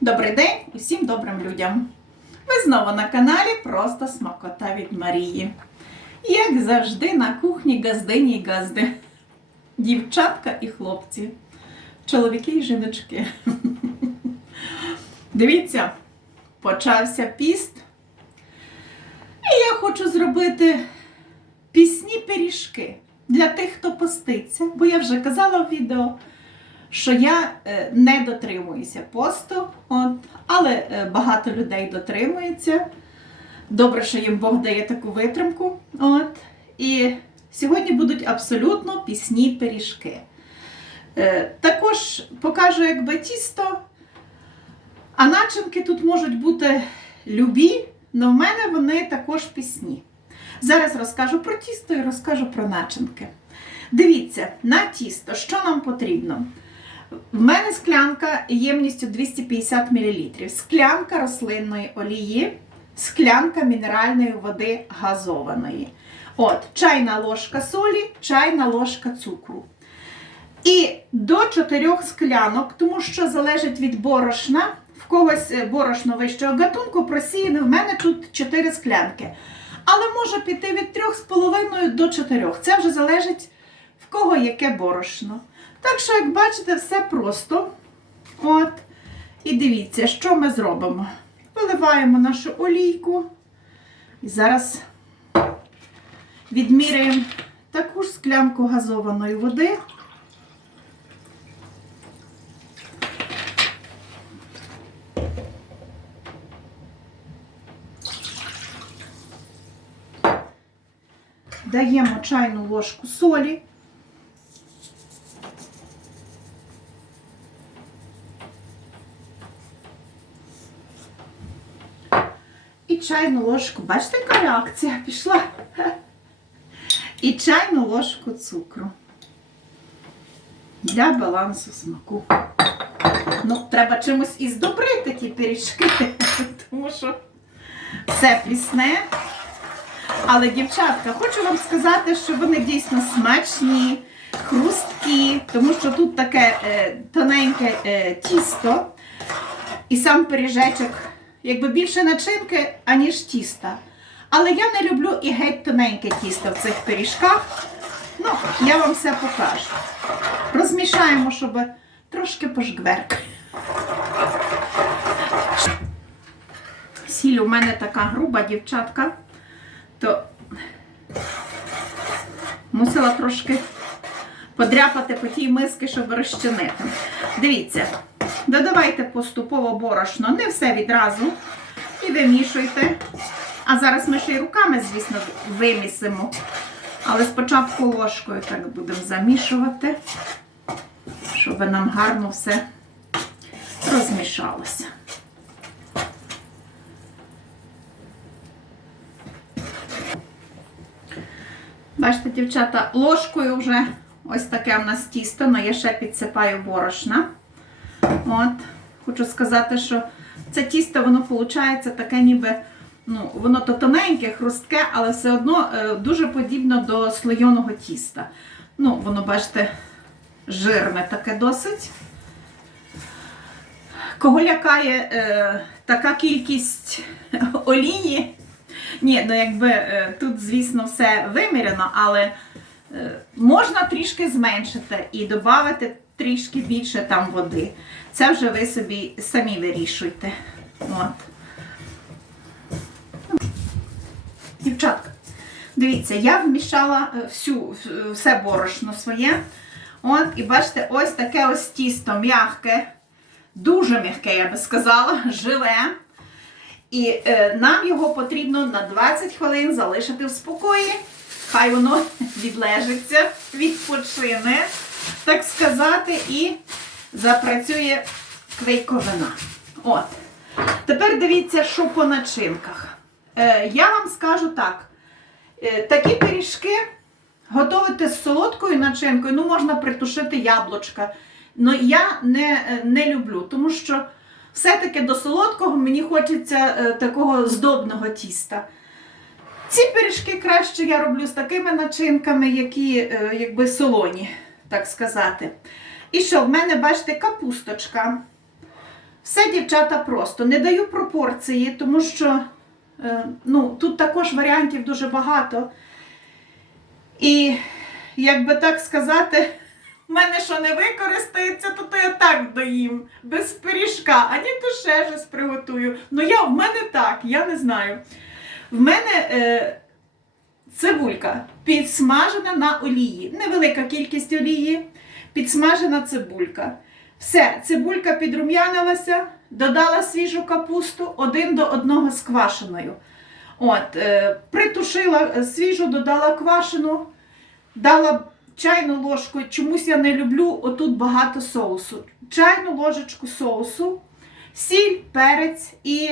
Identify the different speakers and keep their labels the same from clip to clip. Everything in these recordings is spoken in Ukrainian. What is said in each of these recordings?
Speaker 1: Добрий день усім добрим людям! Ви знову на каналі Просто Смакота від Марії. Як завжди, на кухні газдині й газди. Дівчатка і хлопці, чоловіки і жіночки. Дивіться, почався піст. І я хочу зробити пісні пиріжки для тих, хто поститься, бо я вже казала в відео що я е, не дотримуюся посту, от, але е, багато людей дотримується. Добре, що їм Бог дає таку витримку. От. І сьогодні будуть абсолютно пісні пиріжки. Е, Також покажу, якби тісто, а начинки тут можуть бути любі, але в мене вони також пісні. Зараз розкажу про тісто і розкажу про начинки. Дивіться, на тісто, що нам потрібно? В мене склянка ємністю 250 мл, склянка рослинної олії, склянка мінеральної води газованої. От, чайна ложка солі, чайна ложка цукру. І до 4 склянок, тому що залежить від борошна, в когось е, борошно вищого гатунку просіяне, в мене тут 4 склянки. Але може піти від 3,5 до 4. Це вже залежить в кого яке борошно. Так що, як бачите, все просто. От. І дивіться, що ми зробимо. Виливаємо нашу олійку. І зараз відміряємо таку ж склянку газованої води. Даємо чайну ложку солі. Чайну ложку, бачите, яка реакція пішла? І чайну ложку цукру для балансу смаку. Ну, треба чимось і здобрити ті пиріжки, тому що все пісне. Але, дівчатка, хочу вам сказати, що вони дійсно смачні, хрусткі, тому що тут таке е, тоненьке е, тісто і сам пиріжечок якби більше начинки, аніж тіста. Але я не люблю і геть тоненьке тісто в цих пиріжках. Ну, я вам все покажу. Розмішаємо, щоб трошки пожгверкати. Сіль у мене така груба дівчатка, то мусила трошки подряпати по тій миски, щоб розчинити. Дивіться, додавайте поступово борошно, не все відразу. І вимішуйте. А зараз ми ще й руками, звісно, вимісимо. Але спочатку ложкою так будемо замішувати, щоб нам гарно все розмішалося. Бачите, дівчата, ложкою вже ось таке в нас тісто, але я ще підсипаю борошна. От, Хочу сказати, що це тісто, воно виходить таке ніби, ну, воно то тоненьке, хрустке, але все одно е, дуже подібно до слойоного тіста. Ну, воно, бачите, жирне таке досить. Кого лякає е, така кількість олії? Ні, ну якби е, тут, звісно, все виміряно, але е, можна трішки зменшити і додати трішки більше там води. Це вже ви собі самі вирішуйте. От. Дівчатка, дивіться, я вмішала е, всю, все борошно своє. От, І бачите, ось таке ось тісто м'яке, дуже м'яке, я би сказала, живе. І е, нам його потрібно на 20 хвилин залишити в спокої. Хай воно відлежиться, відпочине, так сказати, і запрацює квейковина. От. Тепер дивіться, що по начинках. Е, я вам скажу так: е, такі пиріжки готувати з солодкою начинкою, ну, можна притушити яблучка. але я не, не люблю, тому що все-таки до солодкого мені хочеться е, такого здобного тіста. Ці пиріжки краще я роблю з такими начинками, які е, якби солоні, так сказати. І що, в мене, бачите, капусточка. Все, дівчата, просто. Не даю пропорції, тому що е, ну, тут також варіантів дуже багато. І, як би так сказати, в мене що не використається, то, то я так доїм, без пиріжка, а ні, то ще щось приготую. Ну, я, в мене так, я не знаю. В мене е, цибулька підсмажена на олії. Невелика кількість олії, підсмажена цибулька. Все, цибулька підрум'янилася, додала свіжу капусту один до одного з квашеною. От, е, притушила е, свіжу, додала квашену, дала чайну ложку. Чомусь я не люблю отут багато соусу. Чайну ложечку соусу, сіль, перець і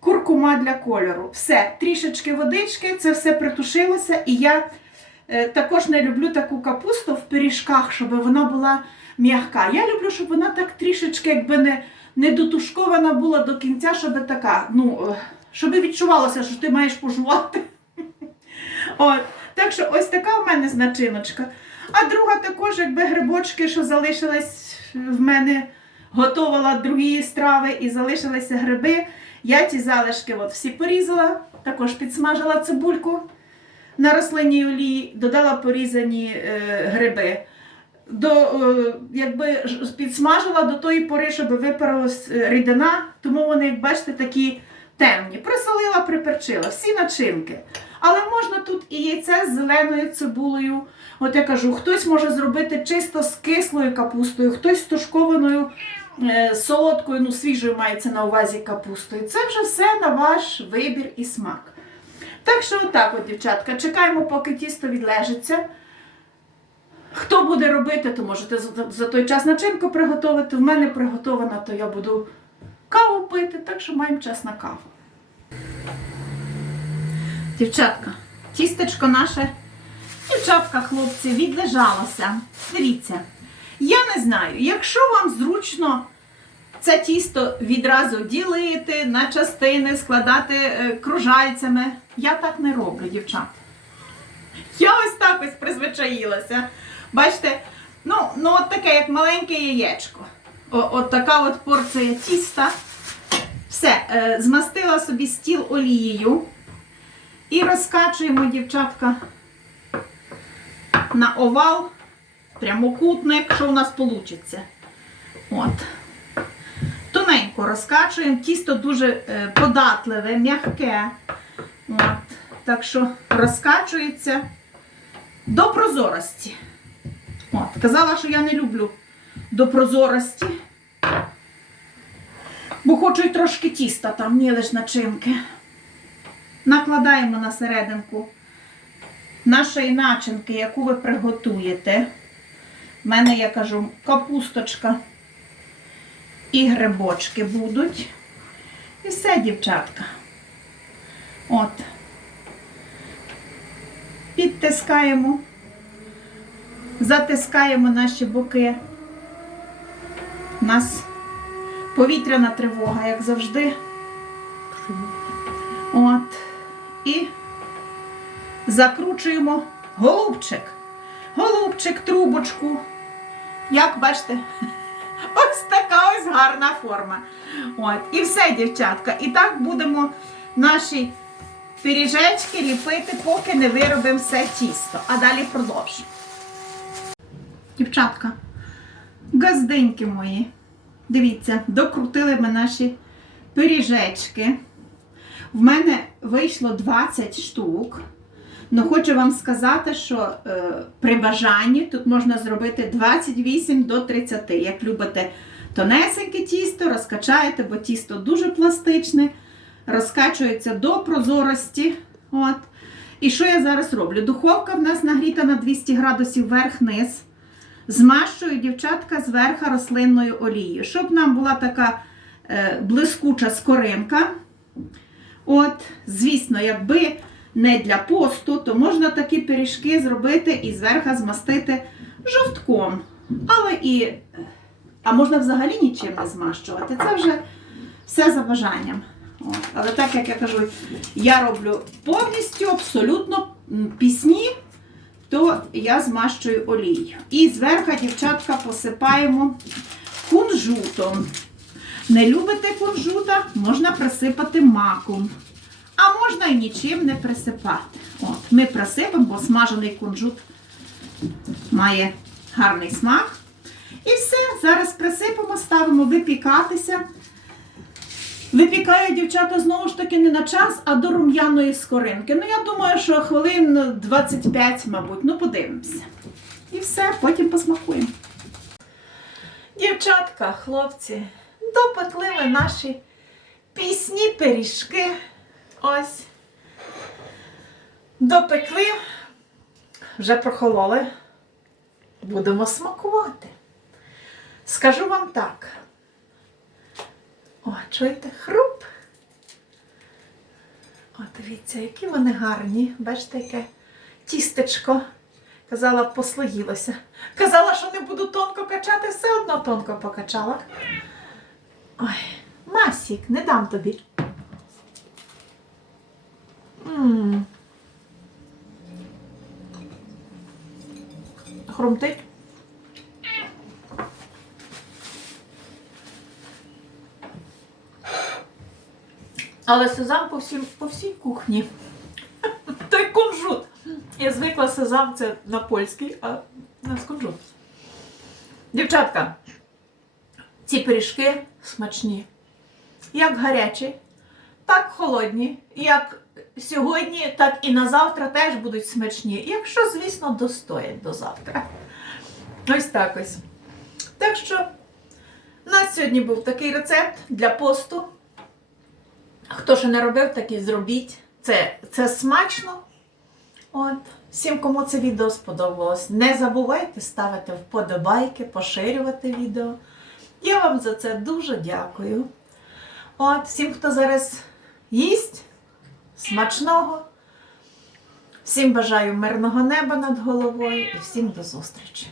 Speaker 1: куркума для кольору. Все, трішечки водички, це все притушилося. І я е, також не люблю таку капусту в пиріжках, щоб вона була м'яка. Я люблю, щоб вона так трішечки, якби не, не дотушкована була до кінця, щоб така, ну, е, щоб відчувалося, що ти маєш пожувати. От. Так що ось така в мене начиночка. А друга також, якби грибочки, що залишились в мене, готувала другі страви і залишилися гриби. Я ті залишки от всі порізала, також підсмажила цибульку на рослинній олії, додала порізані е, гриби. До, е, якби підсмажила до тої пори, щоб випарилась е, рідина, тому вони, як бачите, такі темні. Присолила, приперчила, всі начинки. Але можна тут і яйце з зеленою цибулею. От я кажу, хтось може зробити чисто з кислою капустою, хтось з тушкованою солодкою, ну свіжою мається на увазі капустою. Це вже все на ваш вибір і смак. Так що отак, от, дівчатка, чекаємо, поки тісто відлежиться. Хто буде робити, то можете за, за той час начинку приготувати. В мене приготована, то я буду каву пити, так що маємо час на каву. Дівчатка, тістечко наше, дівчатка, хлопці, відлежалося. Дивіться, я не знаю, якщо вам зручно це тісто відразу ділити на частини, складати е, кружальцями, я так не роблю, дівчата. Я ось так ось призвичаїлася. Бачите, ну, ну от таке, як маленьке яєчко. О, от така от порція тіста. Все, е, змастила собі стіл олією. І розкачуємо, дівчатка, на овал, прямокутник, що у нас вийде. От. Тоненько розкачуємо. Тісто дуже е, податливе, м'яке. От. Так що розкачується до прозорості. От. Казала, що я не люблю до прозорості. Бо хочу й трошки тіста там, не лиш начинки. Накладаємо на серединку нашої начинки, яку ви приготуєте. У мене, я кажу, капусточка і грибочки будуть. І все, дівчатка. От. Підтискаємо, затискаємо наші боки. У нас повітряна тривога, як завжди. От. І закручуємо голубчик. Голубчик, трубочку. Як бачите, ось така ось гарна форма. От. І все, дівчатка. І так будемо наші пиріжечки ліпити, поки не виробимо все тісто. А далі продовжимо. Дівчатка, газденьки мої. Дивіться, докрутили ми наші пиріжечки. В мене вийшло 20 штук. Ну, хочу вам сказати, що е, при бажанні тут можна зробити 28 до 30. Як любите тонесеньке тісто, розкачаєте, бо тісто дуже пластичне, розкачується до прозорості. От. І що я зараз роблю? Духовка в нас нагріта на 200 градусів вверх-низ. Змащую дівчатка зверху рослинною олією, щоб нам була така е, блискуча скоринка. От, звісно, якби не для посту, то можна такі пиріжки зробити і зверху змастити жовтком. Але і, а можна взагалі нічим не змащувати. Це вже все за бажанням. От. Але так як я кажу, я роблю повністю абсолютно пісні, то я змащую олією. І зверху, дівчатка, посипаємо кунжутом. Не любите кунжута, можна присипати маком. А можна і нічим не присипати. От, ми присипемо, бо смажений кунжут має гарний смак. І все, зараз присипемо, ставимо випікатися. Випікаю дівчата знову ж таки не на час, а до рум'яної скоринки. Ну, я думаю, що хвилин 25, мабуть, ну подивимося. І все, потім посмакуємо. Дівчатка, хлопці, допекли ми наші пісні пиріжки. Ось. Допекли, вже прохололи. Будемо смакувати. Скажу вам так. О, чуєте хруп? О, дивіться, які вони гарні. Бачите, яке тістечко. Казала, послоїлося. Казала, що не буду тонко качати, все одно тонко покачала. Ой, Масік, не дам тобі. М Хрумтить. Але сезам по, всім, по всій кухні. Той кунжут. Я звикла сезам це на польський, а у нас кунжут. Дівчатка, ці пиріжки смачні. Як гарячі, так холодні. Як сьогодні, так і на завтра теж будуть смачні. Якщо, звісно, достоять до завтра. Ось так ось. Так що, у нас сьогодні був такий рецепт для посту. Хто ще не робив, так і зробіть. Це, це смачно. От. Всім, кому це відео сподобалось, не забувайте ставити вподобайки, поширювати відео. Я вам за це дуже дякую. От, всім, хто зараз їсть, смачного. Всім бажаю мирного неба над головою і всім до зустрічі!